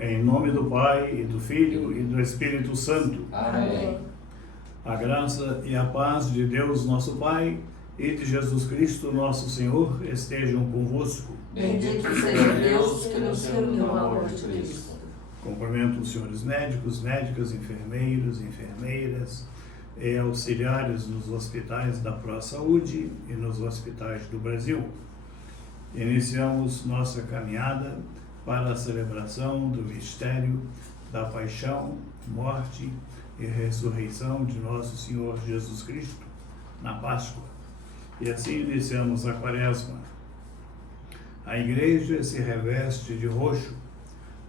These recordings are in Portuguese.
Em nome do Pai, e do Filho, e do Espírito Santo. Amém. A graça e a paz de Deus, nosso Pai, e de Jesus Cristo, nosso Senhor, estejam convosco. Bendito seja Deus que nos reuniu no amor de Cristo. Cumprimento os senhores médicos, médicas, enfermeiros, enfermeiras e auxiliares nos hospitais da ProSaúde e nos hospitais do Brasil. Iniciamos nossa caminhada para a celebração do mistério da paixão, morte e ressurreição de nosso Senhor Jesus Cristo na Páscoa. E assim iniciamos a Quaresma. A Igreja se reveste de roxo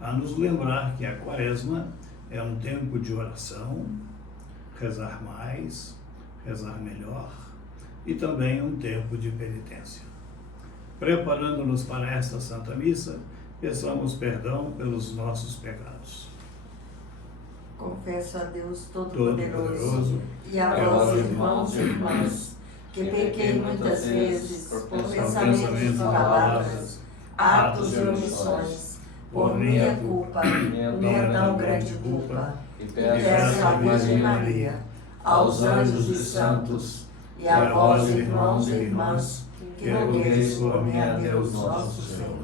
a nos lembrar que a Quaresma é um tempo de oração, rezar mais, rezar melhor e também um tempo de penitência. Preparando-nos para esta Santa Missa, peçamos perdão pelos nossos pecados. Confesso a Deus Todo-Poderoso Todo-Poderoso e a vós, irmãos e irmãs, que pequei muitas vezes por pensamentos e palavras, atos e omissões, por minha culpa, minha tão grande culpa, E e peço peço à Virgem Maria, aos anjos e santos, e a vós, irmãos e irmãs, que rogueis por mim a Deus nosso Senhor.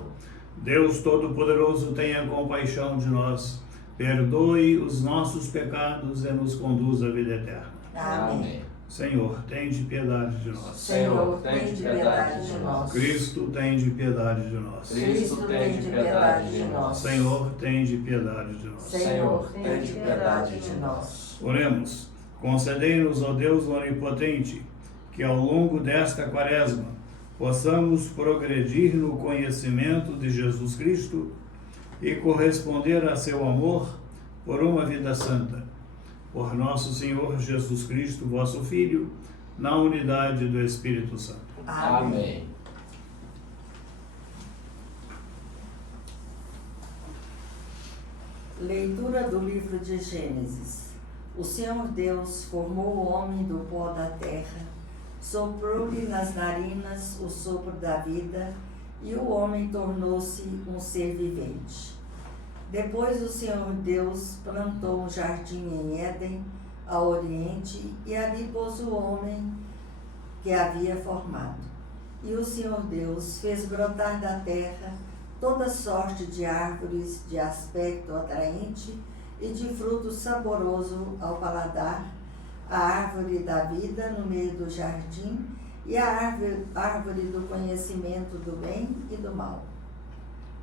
Deus Todo-Poderoso, tenha compaixão de nós, perdoe os nossos pecados e nos conduza à vida eterna. Amém. Senhor, tende piedade de nós. Senhor, tende piedade de nós. Cristo, tende piedade de nós. Cristo, tende piedade de nós. Senhor, tende piedade de nós. Senhor, tende piedade de nós. Oremos. Concedei-nos, ó Deus onipotente, que ao longo desta Quaresma possamos progredir no conhecimento de Jesus Cristo e corresponder a seu amor por uma vida santa. Por nosso Senhor Jesus Cristo, vosso Filho, na unidade do Espírito Santo. Amém. Leitura do livro de Gênesis. O Senhor Deus formou o homem do pó da terra, soprou-lhe nas narinas o sopro da vida, e o homem tornou-se um ser vivente. Depois o Senhor Deus plantou um jardim em Éden, ao oriente, e ali pôs o homem que havia formado. E o Senhor Deus fez brotar da terra toda sorte de árvores de aspecto atraente e de fruto saboroso ao paladar, a árvore da vida no meio do jardim e a árvore do conhecimento do bem e do mal.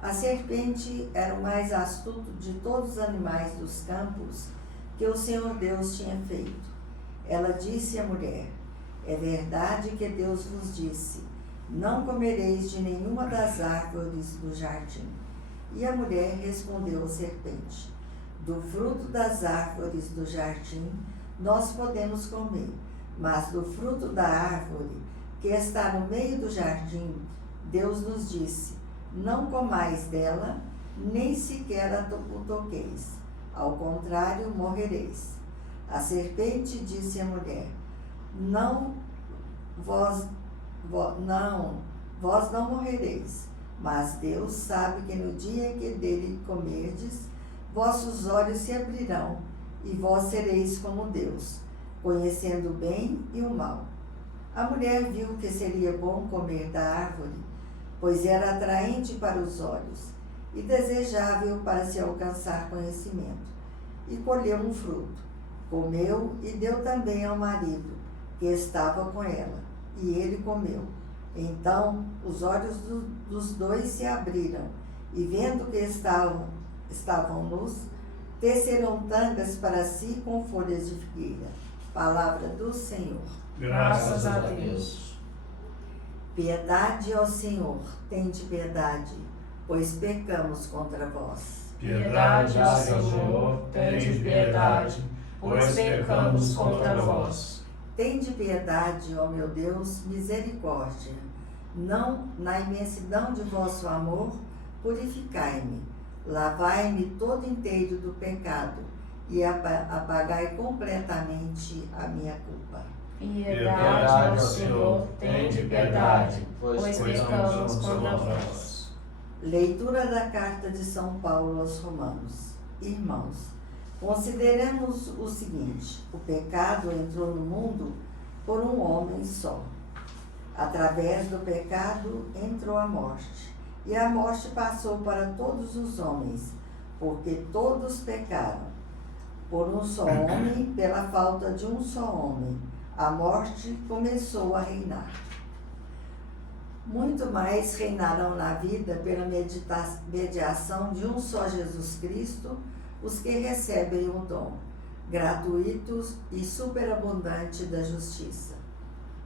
A serpente era o mais astuto de todos os animais dos campos que o Senhor Deus tinha feito. Ela disse à mulher: é verdade que Deus vos disse, não comereis de nenhuma das árvores do jardim. E a mulher respondeu à serpente: do fruto das árvores do jardim nós podemos comer, mas do fruto da árvore que está no meio do jardim, Deus nos disse, não comais dela, nem sequer o toqueis, ao contrário, morrereis. A serpente disse à mulher: vós não morrereis, mas Deus sabe que no dia em que dele comerdes, vossos olhos se abrirão, e vós sereis como Deus, conhecendo o bem e o mal. A mulher viu que seria bom comer da árvore, pois era atraente para os olhos, e desejável para se alcançar conhecimento, e colheu um fruto, comeu e deu também ao marido, que estava com ela, e ele comeu. Então os olhos dos dois se abriram, e vendo que estavam nus, teceram tangas para si com folhas de figueira. Palavra do Senhor. Graças a Deus. Piedade, ó Senhor, tende piedade, pois pecamos contra vós. Piedade, ó Senhor, tende piedade, pois pecamos contra vós. Tende piedade, ó meu Deus, misericórdia. Não, na imensidão de vosso amor, purificai-me. Lavai-me todo inteiro do pecado e apagai completamente a minha culpa. Piedade, ó Senhor, tende piedade, pois pecamos contra vós. Leitura da carta de São Paulo aos Romanos. Irmãos, consideremos o seguinte: o pecado entrou no mundo por um homem só. Através do pecado entrou a morte, e a morte passou para todos os homens, porque todos pecaram. Por um só homem, pela falta de um só homem, a morte começou a reinar. Muito mais reinarão na vida pela mediação de um só Jesus Cristo os que recebem o dom gratuito e superabundante da justiça.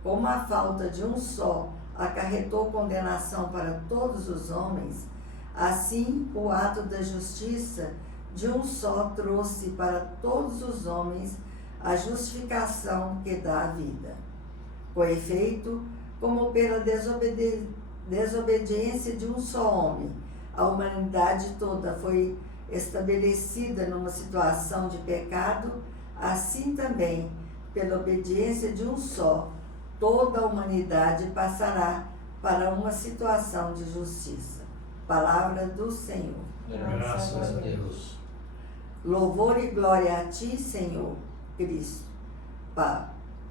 Como a falta de um só acarretou condenação para todos os homens, assim o ato da justiça de um só trouxe para todos os homens a justificação que dá a vida. Com efeito, como pela desobediência de um só homem, a humanidade toda foi estabelecida numa situação de pecado, assim também, pela obediência de um só, toda a humanidade passará para uma situação de justiça. Palavra do Senhor. Graças a Deus. Louvor e glória a Ti, Senhor Cristo.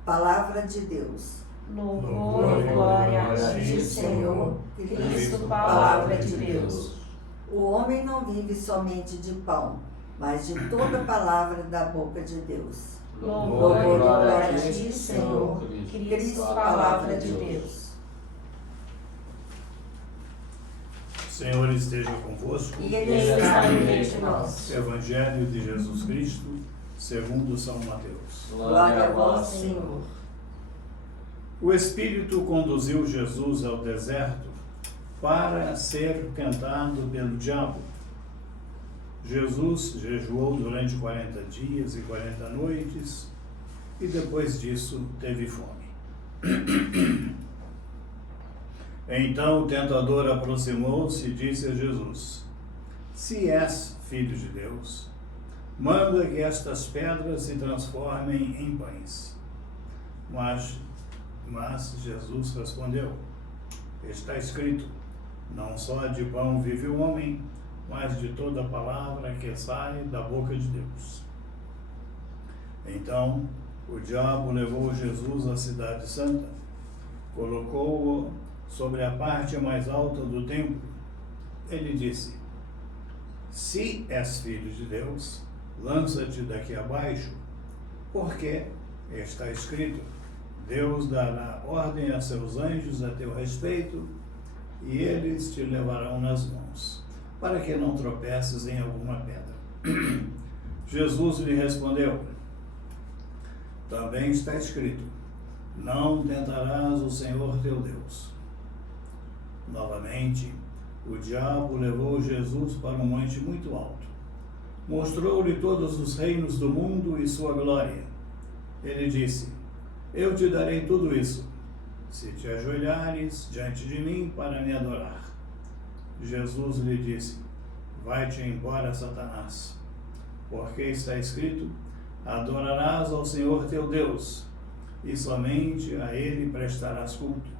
Palavra de Deus. Louvor e glória a Ti, Senhor Cristo, palavra de Deus. O homem não vive somente de pão, mas de toda palavra da boca de Deus. Louvor e glória a Ti, Senhor Cristo, palavra de Deus. O Senhor esteja convosco. E Ele está no meio de nós. Evangelho de Jesus Cristo, segundo São Mateus. Glória a vós, Senhor. O Espírito conduziu Jesus ao deserto para ser tentado pelo diabo. Jesus jejuou durante 40 dias e 40 noites e depois disso teve fome. Então o tentador aproximou-se e disse a Jesus: Se és filho de Deus, manda que estas pedras se transformem em pães. Mas Jesus respondeu: Está escrito, não só de pão vive o homem, mas de toda palavra que sai da boca de Deus. Então o diabo levou Jesus à cidade santa, colocou-o sobre a parte mais alta do templo. Ele disse: Se és filho de Deus, lança-te daqui abaixo, porque está escrito: Deus dará ordem a seus anjos a teu respeito, e eles te levarão nas mãos, para que não tropeces em alguma pedra. Jesus lhe respondeu: Também está escrito: Não tentarás o Senhor teu Deus. Novamente, o diabo levou Jesus para um monte muito alto. Mostrou-lhe todos os reinos do mundo e sua glória. Ele disse: Eu te darei tudo isso, se te ajoelhares diante de mim para me adorar. Jesus lhe disse: Vai-te embora, Satanás, porque está escrito: Adorarás ao Senhor teu Deus, e somente a Ele prestarás culto.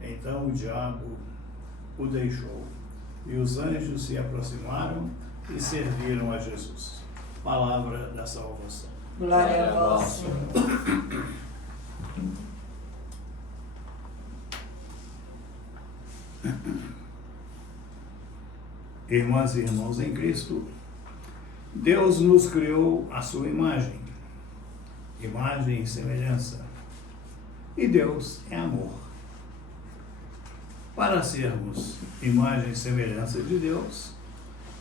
Então o diabo o deixou, e os anjos se aproximaram e serviram a Jesus. Palavra da salvação. Glória a vós, Senhor. Irmãs e irmãos em Cristo, Deus nos criou à sua imagem e semelhança. E Deus é amor. Para sermos imagem e semelhança de Deus,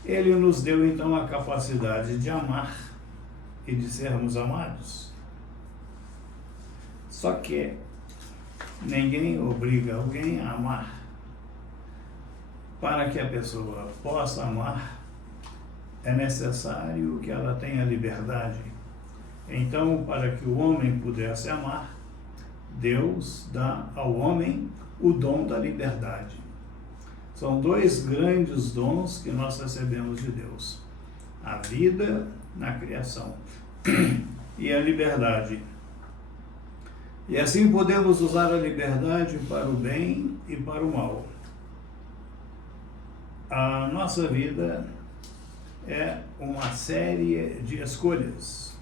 Ele nos deu então a capacidade de amar e de sermos amados. Só que ninguém obriga alguém a amar. Para que a pessoa possa amar, é necessário que ela tenha liberdade. Então, para que o homem pudesse amar, Deus dá ao homem o dom da liberdade. São dois grandes dons que nós recebemos de Deus: a vida na criação e a liberdade. E assim podemos usar a liberdade para o bem e para o mal. A nossa vida é uma série de escolhas.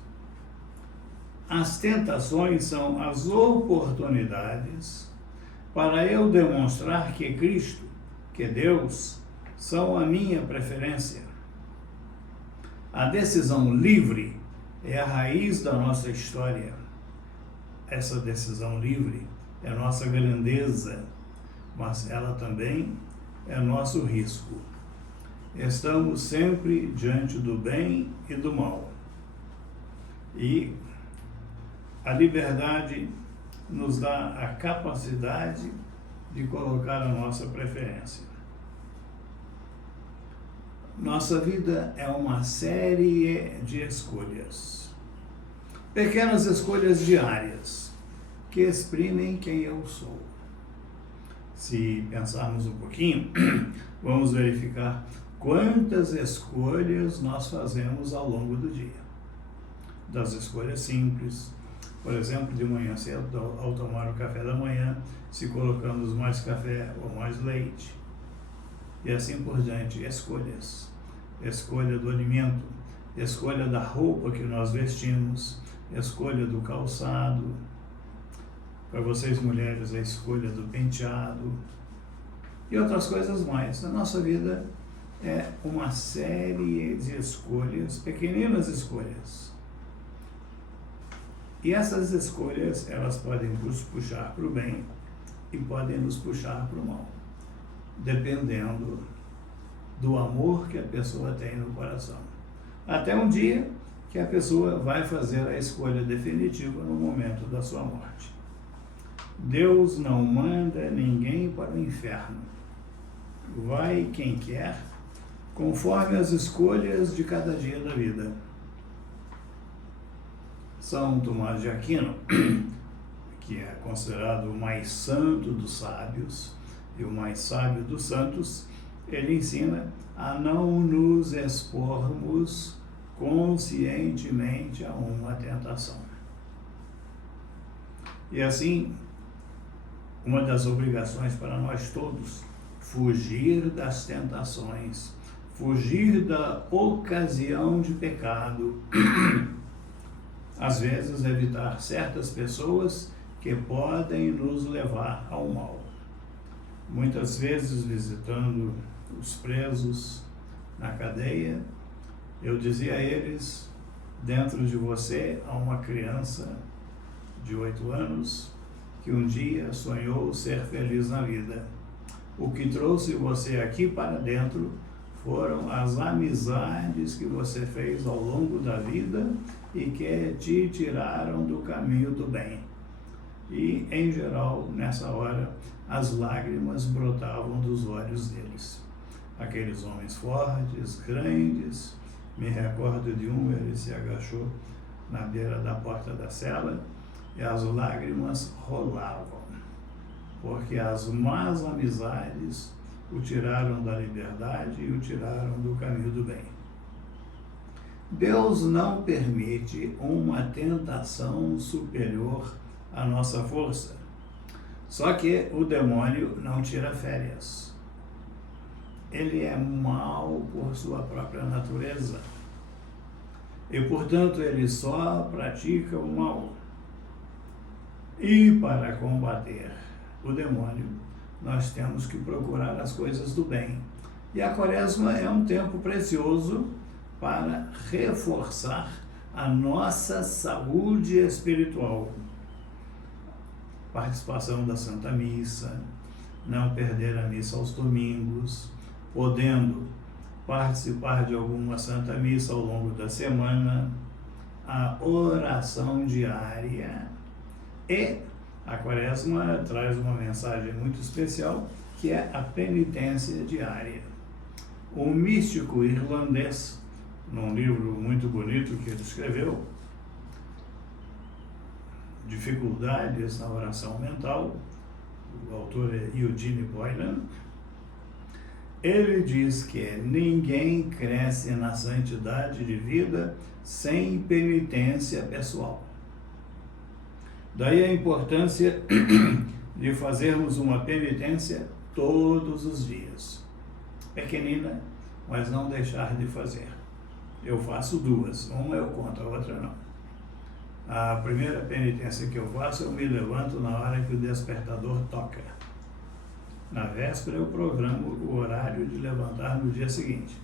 As tentações são as oportunidades para eu demonstrar que Cristo, que Deus, são a minha preferência. A decisão livre é a raiz da nossa história. Essa decisão livre é a nossa grandeza, mas ela também é nosso risco. Estamos sempre diante do bem e do mal. E a liberdade nos dá a capacidade de colocar a nossa preferência. Nossa vida é uma série de escolhas. Pequenas escolhas diárias que exprimem quem eu sou. Se pensarmos um pouquinho, vamos verificar quantas escolhas nós fazemos ao longo do dia. Das escolhas simples, por exemplo, de manhã cedo, ao tomar o café da manhã, se colocamos mais café ou mais leite. E assim por diante, escolhas. Escolha do alimento, escolha da roupa que nós vestimos, escolha do calçado. Para vocês mulheres, a escolha do penteado e outras coisas mais. A nossa vida é uma série de escolhas, pequeninas escolhas. E essas escolhas, elas podem nos puxar para o bem e podem nos puxar para o mal, dependendo do amor que a pessoa tem no coração. Até um dia que a pessoa vai fazer a escolha definitiva no momento da sua morte. Deus não manda ninguém para o inferno. Vai quem quer, conforme as escolhas de cada dia da vida. São Tomás de Aquino, que é considerado o mais santo dos sábios e o mais sábio dos santos, ele ensina a não nos expormos conscientemente a uma tentação. E assim, uma das obrigações para nós todos, fugir das tentações, fugir da ocasião de pecado, às vezes evitar certas pessoas que podem nos levar ao mal. Muitas vezes visitando os presos na cadeia, eu dizia a eles, dentro de você há uma criança de 8 anos que um dia sonhou ser feliz na vida. O que trouxe você aqui para dentro foram as amizades que você fez ao longo da vida e que te tiraram do caminho do bem. E, em geral, nessa hora, as lágrimas brotavam dos olhos deles. Aqueles homens fortes, grandes, me recordo de um, ele se agachou na beira da porta da cela e as lágrimas rolavam, porque as más amizades o tiraram da liberdade e o tiraram do caminho do bem. Deus não permite uma tentação superior à nossa força. Só que o demônio não tira férias. Ele é mau por sua própria natureza. E, portanto, ele só pratica o mal. E para combater o demônio, nós temos que procurar as coisas do bem. E a Quaresma é um tempo precioso para reforçar a nossa saúde espiritual. Participação da Santa Missa, não perder a missa aos domingos, podendo participar de alguma Santa Missa ao longo da semana, a oração diária. E a Quaresma traz uma mensagem muito especial, que é a penitência diária. Um místico irlandês, num livro muito bonito que ele escreveu, Dificuldades na Oração Mental, o autor é Eugene Boylan, ele diz que ninguém cresce na santidade de vida sem penitência pessoal. Daí a importância de fazermos uma penitência todos os dias. pequenina, mas não deixar de fazer. Eu faço duas, uma eu conto, a outra não. A primeira penitência que eu faço, eu me levanto na hora que o despertador toca. Na véspera eu programo o horário de levantar no dia seguinte,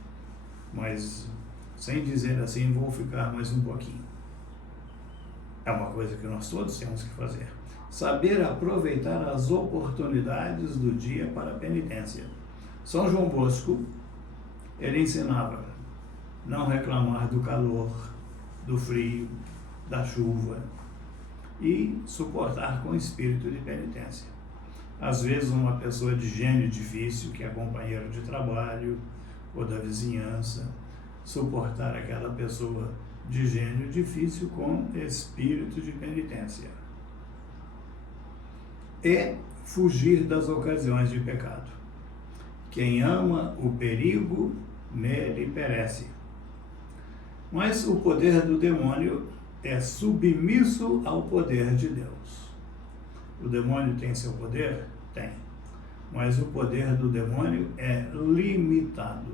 mas sem dizer assim, vou ficar mais um pouquinho. É uma coisa que nós todos temos que fazer. Saber aproveitar as oportunidades do dia para a penitência. São João Bosco, ele ensinava não reclamar do calor, do frio, da chuva e suportar com espírito de penitência. Às vezes uma pessoa de gênio difícil, que é companheiro de trabalho ou da vizinhança, suportar aquela pessoa de gênio difícil com espírito de penitência. E fugir das ocasiões de pecado. Quem ama o perigo, nele perece. Mas o poder do demônio é submisso ao poder de Deus. O demônio tem seu poder? Tem. Mas o poder do demônio é limitado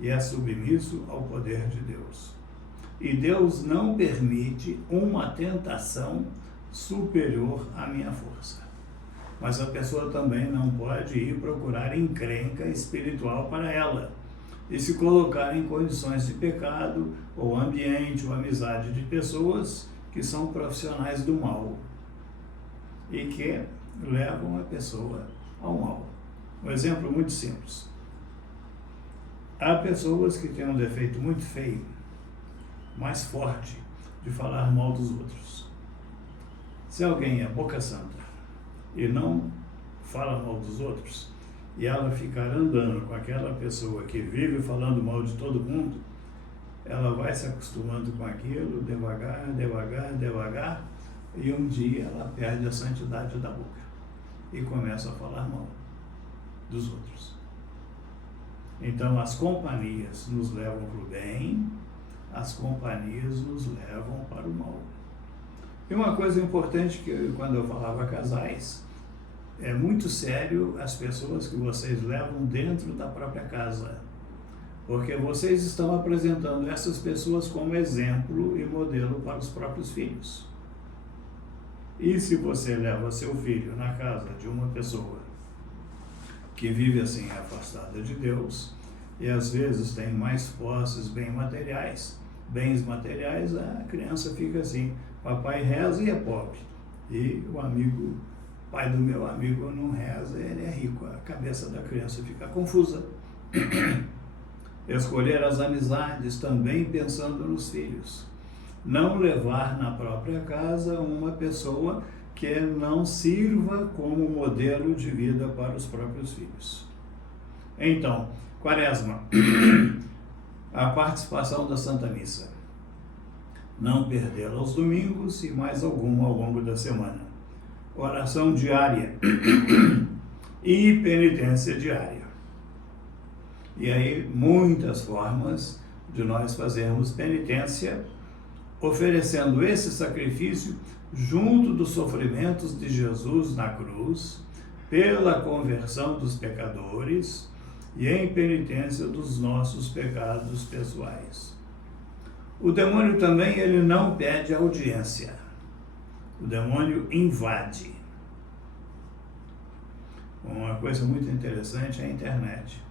e é submisso ao poder de Deus. E Deus não permite uma tentação superior à minha força. Mas a pessoa também não pode ir procurar encrenca espiritual para ela e se colocar em condições de pecado ou ambiente ou amizade de pessoas que são profissionais do mal e que levam a pessoa ao mal. Um exemplo muito simples. Há pessoas que têm um defeito muito feio, mais forte, de falar mal dos outros. Se alguém é boca santa e não fala mal dos outros, e ela ficar andando com aquela pessoa que vive falando mal de todo mundo, ela vai se acostumando com aquilo, devagar, devagar, devagar, e um dia ela perde a santidade da boca e começa a falar mal dos outros. Então as companhias nos levam para o bem, as companhias nos levam para o mal. E uma coisa importante que quando eu falava a casais, é muito sério as pessoas que vocês levam dentro da própria casa, porque vocês estão apresentando essas pessoas como exemplo e modelo para os próprios filhos. E se você leva seu filho na casa de uma pessoa que vive assim afastada de Deus, e às vezes tem mais posses, bens materiais, a criança fica assim, papai reza e é pobre, e o amigo, pai do meu amigo não reza, ele é rico, a cabeça da criança fica confusa. Escolher as amizades também pensando nos filhos. Não levar na própria casa uma pessoa que não sirva como modelo de vida para os próprios filhos. Então, Quaresma, a participação da Santa Missa. Não perdê-la aos domingos e mais alguma ao longo da semana. Oração diária e penitência diária. E aí, muitas formas de nós fazermos penitência, oferecendo esse sacrifício junto dos sofrimentos de Jesus na cruz, pela conversão dos pecadores e em penitência dos nossos pecados pessoais. O demônio também, ele não pede audiência. O demônio invade. Uma coisa muito interessante é a internet.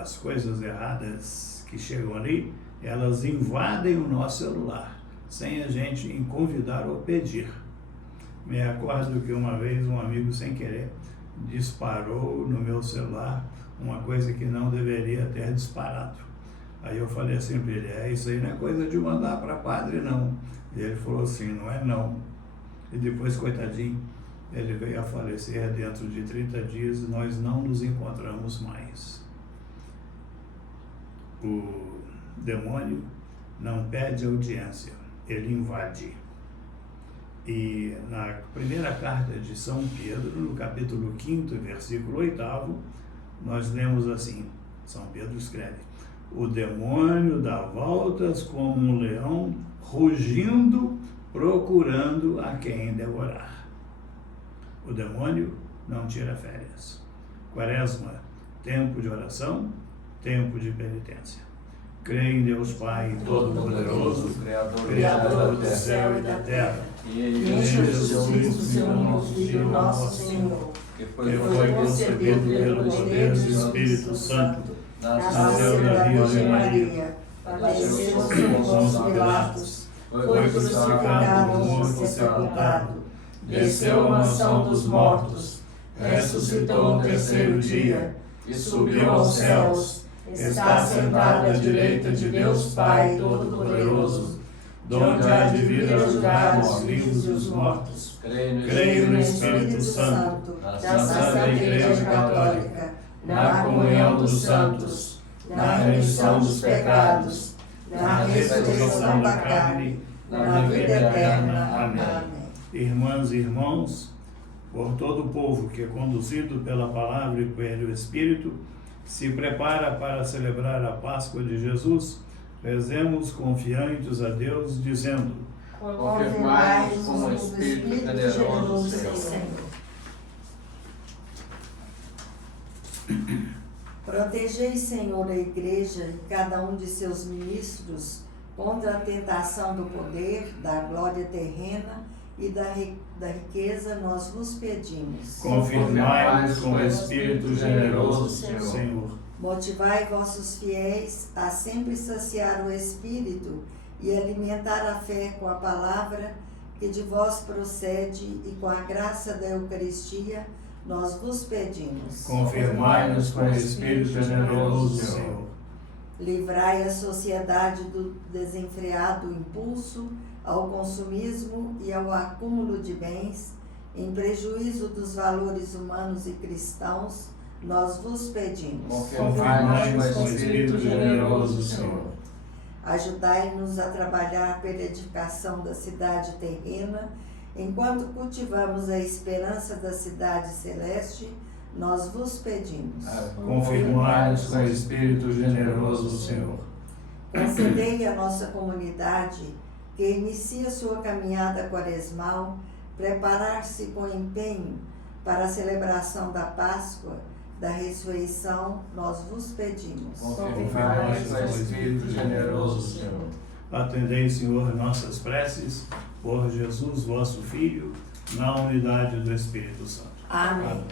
As coisas erradas que chegam ali, elas invadem o nosso celular, sem a gente convidar ou pedir. Me recordo que uma vez um amigo, sem querer, disparou no meu celular uma coisa que não deveria ter disparado. Aí eu falei assim para ele, isso aí não é coisa de mandar para padre, não. E ele falou assim, não é não. E depois, coitadinho, ele veio a falecer dentro de 30 dias e nós não nos encontramos mais. O demônio não pede audiência, ele invade. E na primeira carta de São Pedro, no capítulo 5º, versículo 8º, nós lemos assim, São Pedro escreve, o demônio dá voltas como um leão, rugindo, procurando a quem devorar. O demônio não tira férias. Quaresma tempo de oração, tempo de penitência. Creio em Deus Pai Todo-Poderoso, Criador do céu e da terra, E enche enche os Jesus do seu único Filho, nosso Senhor, que que foi concebido pelo poder do Espírito Santo, nasceu da Virgem Maria, padeceu sob Pôncio Pilatos, foi crucificado, morto e sepultado, desceu à mansão dos mortos, ressuscitou no terceiro dia, e subiu aos céus, está sentado à direita de Deus Pai Todo-Poderoso, donde há de vir a julgar os vivos e os mortos. Creio no Espírito Santo, na Santa Igreja Católica, na comunhão dos santos, na remissão dos pecados, na ressurreição da carne, na vida eterna. Amém. Irmãs e irmãos, por todo o povo que é conduzido pela palavra e pelo Espírito, se prepara para celebrar a Páscoa de Jesus, rezemos confiantes a Deus, dizendo: confirmai-nos com o Espírito generoso, Senhor. Protegei, Senhor, a Igreja e cada um de seus ministros contra a tentação do poder, da glória terrena e da riqueza, nós vos pedimos. Confirmai-nos com o Espírito generoso, Senhor. Motivai vossos fiéis a sempre saciar o Espírito e alimentar a fé com a palavra que de vós procede, e com a graça da Eucaristia nós vos pedimos. Confirmai-nos com o Espírito generoso, Senhor. Livrai a sociedade do desenfreado impulso ao consumismo e ao acúmulo de bens, em prejuízo dos valores humanos e cristãos, nós vos pedimos. Confirmai-nos com o Espírito generoso, Senhor. Ajudai-nos a trabalhar pela edificação da cidade terrena, enquanto cultivamos a esperança da cidade celeste, nós vos pedimos. Confirmai-nos com o Espírito generoso, Senhor. Concedei à nossa comunidade, que inicia sua caminhada quaresmal, preparar-se com empenho para a celebração da Páscoa, da ressurreição, nós vos pedimos. Confirmai-nos com o Espírito generoso, Senhor. Atendei, Senhor, nossas preces, por Jesus, vosso Filho, na unidade do Espírito Santo. Amém.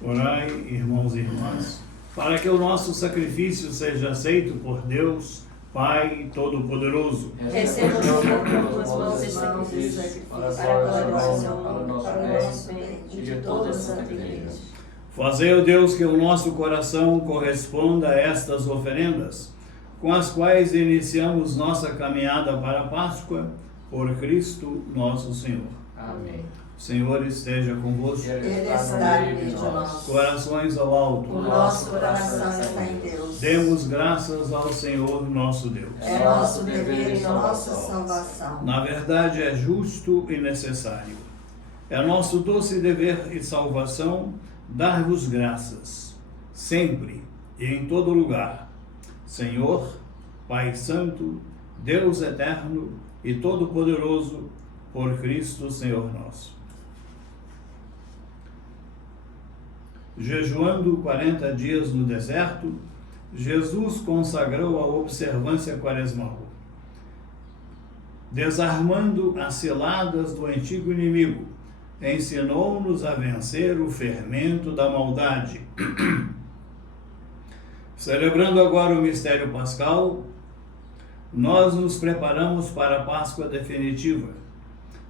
Orai, irmãos e irmãs, para que o nosso sacrifício seja aceito por Deus, Pai Todo-Poderoso. Receba o Senhor pelas mãos e sacrifícios, para a glória do Senhor, para o nosso bem e de toda a Santa Igreja. Fazei, ó Deus, que o nosso coração corresponda a estas oferendas, com as quais iniciamos nossa caminhada para a Páscoa, por Cristo nosso Senhor. Amém. O Senhor esteja convosco. Ele está no meio de nós. Corações ao alto. O nosso coração está em Deus. Demos graças ao Senhor nosso Deus. É nosso dever e nossa salvação. Na verdade, é justo e necessário. É nosso doce dever e salvação dar-vos graças, sempre e em todo lugar. Senhor, Pai Santo, Deus Eterno e Todo-Poderoso, por Cristo Senhor nosso. Jejuando 40 dias no deserto, Jesus consagrou a observância quaresmal, desarmando as ciladas do antigo inimigo, ensinou-nos a vencer o fermento da maldade. Celebrando agora o mistério pascal, nós nos preparamos para a Páscoa definitiva,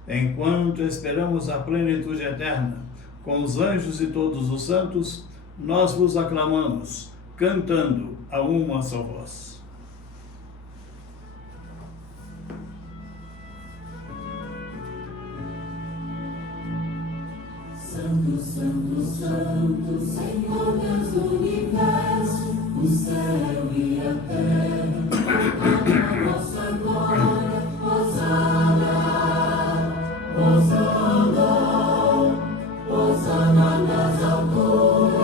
enquanto esperamos a plenitude eterna. Com os anjos e todos os santos, nós vos aclamamos, cantando a uma só voz. Santo, Santo, Santo, Senhor Deus do universo, o céu e a terra, a nossa glória, Hosana, Hosana, Hosana nas alturas,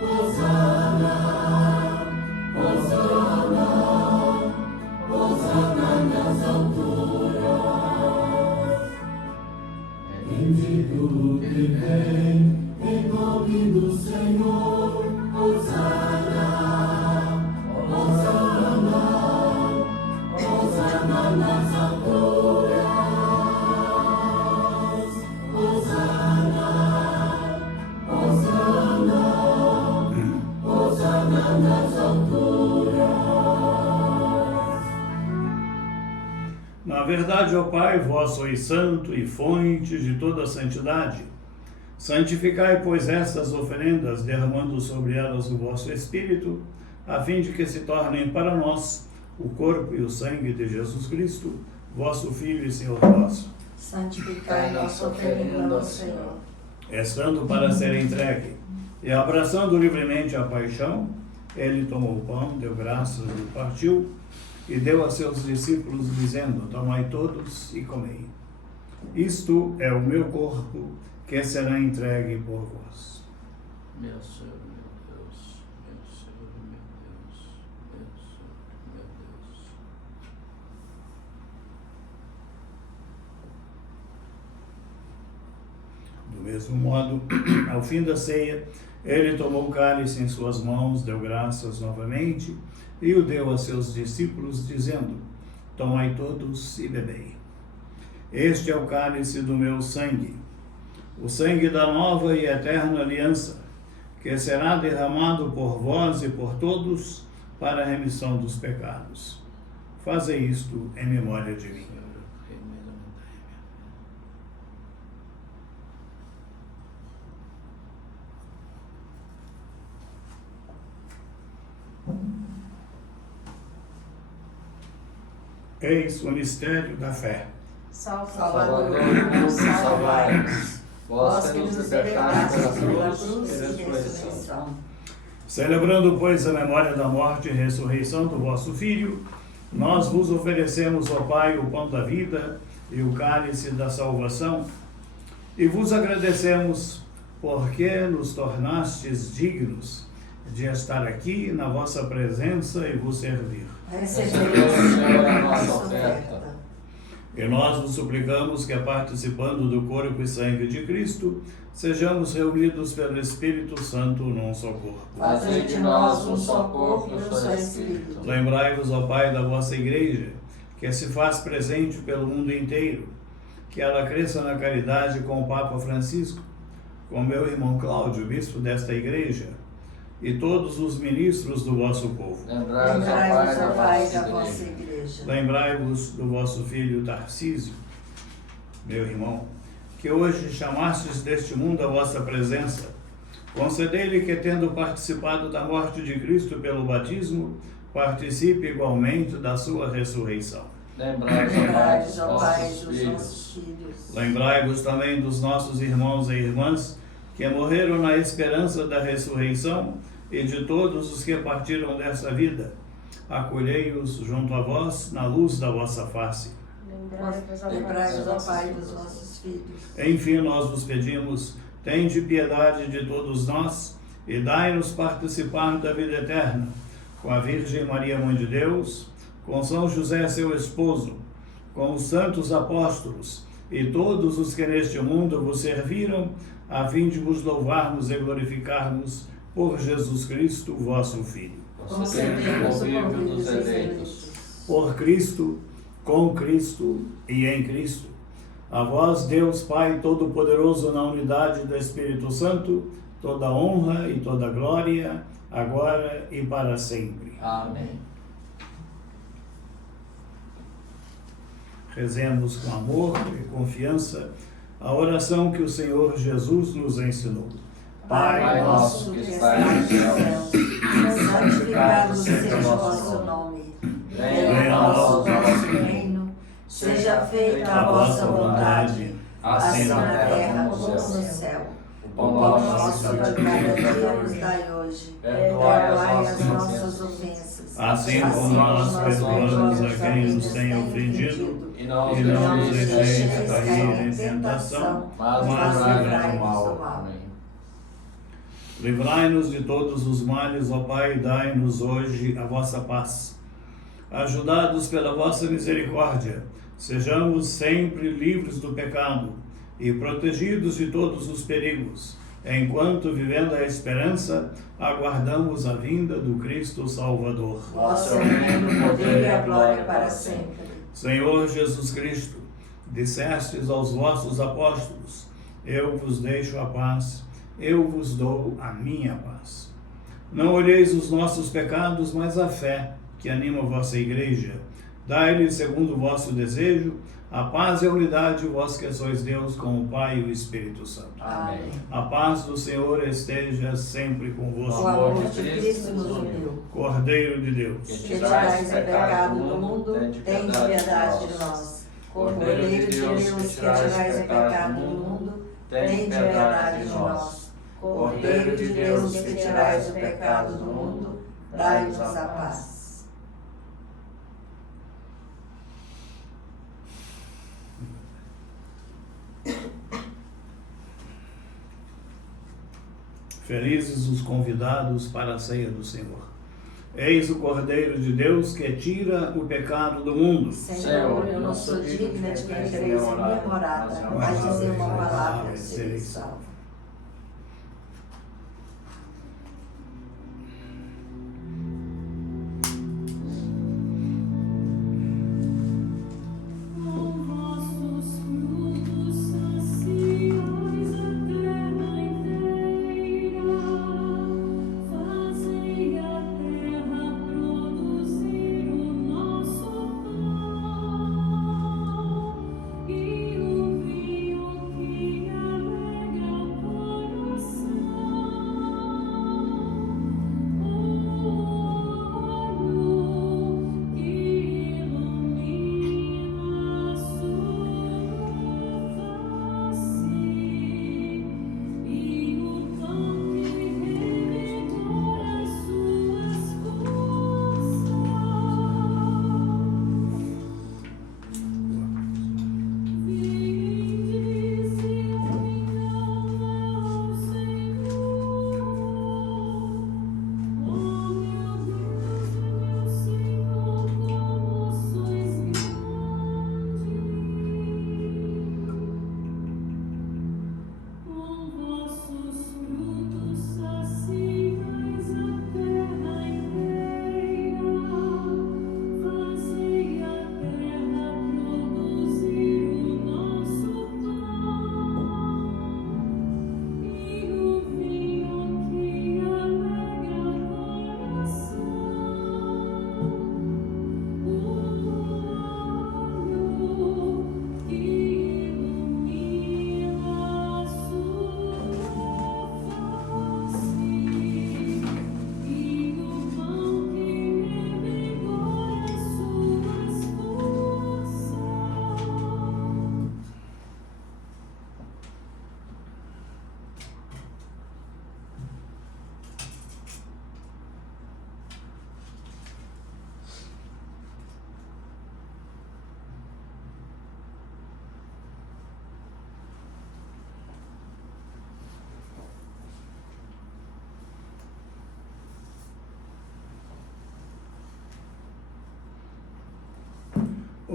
Hosana, Hosana, Hosana nas alturas. Bendito que vem em nome do Senhor, Hosana, Hosana, Hosana nas alturas, Hosana, Hosana, Hosana nas alturas. Na verdade, ó Pai, vós sois santo e fonte de toda a santidade. Santificai, pois, estas oferendas, derramando sobre elas o vosso Espírito, a fim de que se tornem para nós o corpo e o sangue de Jesus Cristo, vosso Filho e Senhor nosso. Santificai nossa oferenda ao Senhor. Estando para ser entregue e abraçando livremente a paixão, ele tomou o pão, deu graças e partiu, e deu a seus discípulos, dizendo: tomai todos e comei. Isto é o meu corpo, que será entregue por vós. Meu Senhor, meu Deus, meu Senhor, meu Deus, meu Senhor, meu Deus. Do mesmo modo, ao fim da ceia, ele tomou o cálice em suas mãos, deu graças novamente e o deu a seus discípulos, dizendo: tomai todos e bebei. Este é o cálice do meu sangue, o sangue da nova e eterna aliança, que será derramado por vós e por todos para a remissão dos pecados. Fazei isto em memória de mim. Eis o mistério da fé. Salvador, nos salvai-nos. Vós que nos libertastes pela cruz e ressurreição. Celebrando, pois, a memória da morte e ressurreição do vosso Filho, nós vos oferecemos, ó Pai, o pão da vida e o cálice da salvação, e vos agradecemos porque nos tornastes dignos de estar aqui na vossa presença e vos servir. Recebemos, Senhor, a nossa oferta. E nós vos suplicamos que, participando do corpo e sangue de Cristo, sejamos reunidos pelo Espírito Santo num só corpo. Fazei de nós um só corpo e um só Espírito. Lembrai-vos, ó Pai, da vossa Igreja, que se faz presente pelo mundo inteiro, que ela cresça na caridade com o Papa Francisco, com meu irmão Cláudio, bispo desta Igreja, e todos os ministros do vosso povo. Lembrai-vos, ó Pai, da vossa Igreja. Lembrai-vos do vosso filho Tarcísio, meu irmão, que hoje chamastes deste mundo a vossa presença. Concedei-lhe que, tendo participado da morte de Cristo pelo batismo, participe igualmente da sua ressurreição. Lembrai-vos, ó Pai, dos nossos filhos. Lembrai-vos também dos nossos irmãos e irmãs que morreram na esperança da ressurreição e de todos os que partiram dessa vida. Acolhei-os junto a vós na luz da vossa face. Lembrai-vos, ó Pai, dos nossos filhos. Enfim, nós vos pedimos, tende piedade de todos nós e dai-nos participar da vida eterna, com a Virgem Maria, Mãe de Deus, com São José, seu esposo, com os santos apóstolos e todos os que neste mundo vos serviram, a fim de vos louvarmos e glorificarmos por Jesus Cristo, vosso Filho. Concedei-nos o convívio dos eleitos. Por Cristo, com Cristo e em Cristo. A vós, Deus Pai Todo-Poderoso, na unidade do Espírito Santo, toda honra e toda glória, agora e para sempre. Amém. Rezemos com amor e confiança a oração que o Senhor Jesus nos ensinou. Pai nosso que estais nos céus, santificado seja o vosso nome. Venha a nós o vosso reino, seja feita a vossa vontade, assim na terra como no céu. O pão nosso de cada dia nos dai hoje. Perdoai as nossas ofensas, Assim como nós perdoamos a quem nos tem ofendido, E e não não nos nos deixeis cair em tentação, mas mas livrai-nos livrai-nos do do mal. mal. Amém. Livrai-nos de todos os males, ó Pai, e dai-nos hoje a vossa paz. Ajudados pela vossa misericórdia, sejamos sempre livres do pecado e protegidos de todos os perigos, enquanto, vivendo a esperança, aguardamos a vinda do Cristo Salvador. Vosso é o reino, o poder e a glória para sempre. Senhor Jesus Cristo, dissestes aos vossos apóstolos: eu vos deixo a paz, eu vos dou a minha paz. Não olheis os nossos pecados, mas a fé que anima a vossa igreja. Dai-lhe, segundo o vosso desejo, a paz e a unidade, vós que sois Deus, com o Pai e o Espírito Santo. Amém. A paz do Senhor esteja sempre O convosco. amor de Cristo nos uniu. Cordeiro de Deus, Que tirais o pecado do mundo, tende piedade de nós. Cordeiro de Deus, que tirais o pecado do mundo, tende piedade de nós. Cordeiro de Deus, que tirais o pecado do mundo, dai-nos a paz. felizes os convidados para a ceia do Senhor. Eis o Cordeiro de Deus que tira o pecado do mundo. Senhor, eu não sou digna de que entreis em minha morada, mas dizer uma palavra e serei salvo.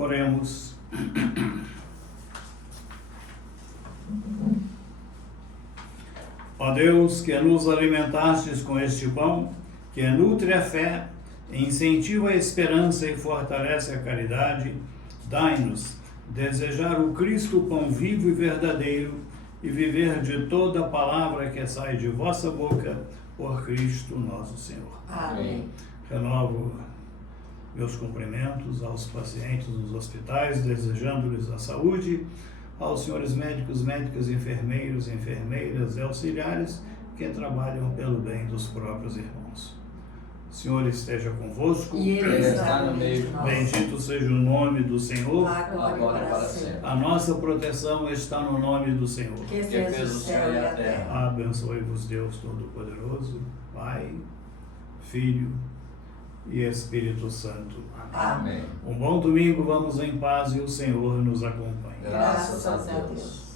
Oremos. Ó Deus, que nos alimentastes com este pão, que nutre a fé, incentiva a esperança e fortalece a caridade, dai-nos desejar o Cristo, pão vivo e verdadeiro, e viver de toda a palavra que sai de vossa boca, por Cristo nosso Senhor. Amém. Renovo meus cumprimentos aos pacientes nos hospitais, desejando-lhes a saúde, aos senhores médicos, médicas, enfermeiros, enfermeiras e auxiliares que trabalham pelo bem dos próprios irmãos. O Senhor esteja convosco. E Ele está no meio de nós. Bendito seja o nome do Senhor. Agora e para sempre. A nossa proteção está no nome do Senhor. Que fez o céu e a terra. Abençoe-vos Deus Todo-Poderoso, Pai, Filho e Espírito Santo. Amém. Amém. Um bom domingo, vamos em paz e o Senhor nos acompanhe. Graças a Deus.